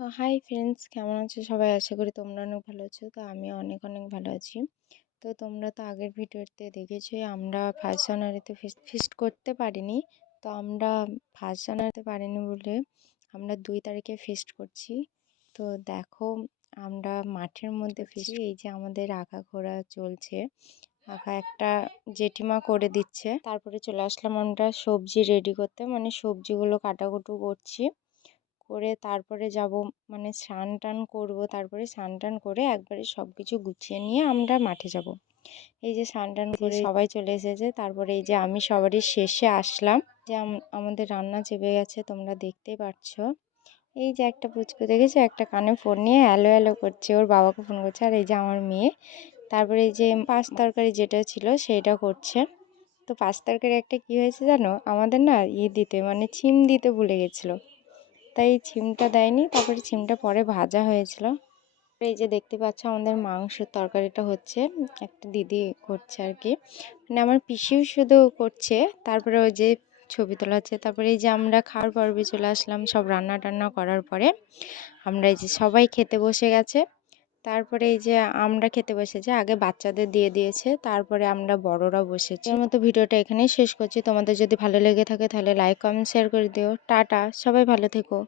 Hi friends, কেমন আছো সবাই? আশা করি তোমরা অনেক ভালো আছো। তো আমিও অনেক অনেক ভালো আছি। তো তোমরা তো আগের ভিডিওতে দেখেছোই আমরা ফার্স্ট জানুয়ারিতে ফিস্ট করতে পারিনি। তো আমরা ফার্স্ট জানুয়ারিতে পারিনি বলে আমরা 2 তারিখে ফিস্ট করছি। তো দেখো, আমরা মাঠের মধ্যে ফিস্ট, এই যে আমাদের আঁকা ঘোরা চলছে, আঁকা একটা জেঠিমা করে দিচ্ছে। তারপরে চলে আসলাম আমরা সবজি রেডি করতে, মানে সবজিগুলো কাটাকুটু করছি। করে তারপরে যাব, মানে স্নান টান করবো। তারপরে স্নান টান করে একবারে সব কিছু গুছিয়ে নিয়ে আমরা মাঠে যাব। এই যে স্নান টান করে সবাই চলে এসেছে। তারপরে এই যে আমি সবারই শেষে আসলাম। যে আমাদের রান্না চেপে গেছে, তোমরা দেখতেই পাচ্ছ। এই যে একটা পুচকু দেখেছো, একটা কানে ফোন নিয়ে হ্যালো হ্যালো করছে, ওর বাবাকে ফোন করছে। আর এই যে আমার মেয়ে। তারপরে এই যে পাঁচ তরকারি যেটা ছিল সেইটা করছে। তো পাঁচ তরকারি একটা কি হয়েছে জানো, আমাদের না দিতে, মানে ছিম দিতে ভুলে গেছিলো, তাই ছিমটা দেয়নি। তারপরে ছিমটা পরে ভাজা হয়েছিল। এই যে দেখতে পাচ্ছ আমাদের মাংসের তরকারিটা হচ্ছে, একটা দিদি করছে আর কি, মানে আমার পিসিও শুধু করছে। তারপরে ওই যে ছবি তোলা হচ্ছে। তারপরে এই যে আমরা খাওয়ার পর্বে চলে আসলাম, সব রান্না টান্না করার পরে আমরা এই যে সবাই খেতে বসে গেছে। তারপরে এই যে আমরা খেতে বসেছি, আগে বাচ্চাদের দিয়ে দিয়েছে, তারপরে আমরা বড়রা বসেছি। এর মতো ভিডিওটা এখানেই শেষ করছি। তোমাদের যদি ভালো লেগে থাকে তাহলে লাইক কমেন্ট শেয়ার করে দিও। টাটা, সবাই ভালো থেকো।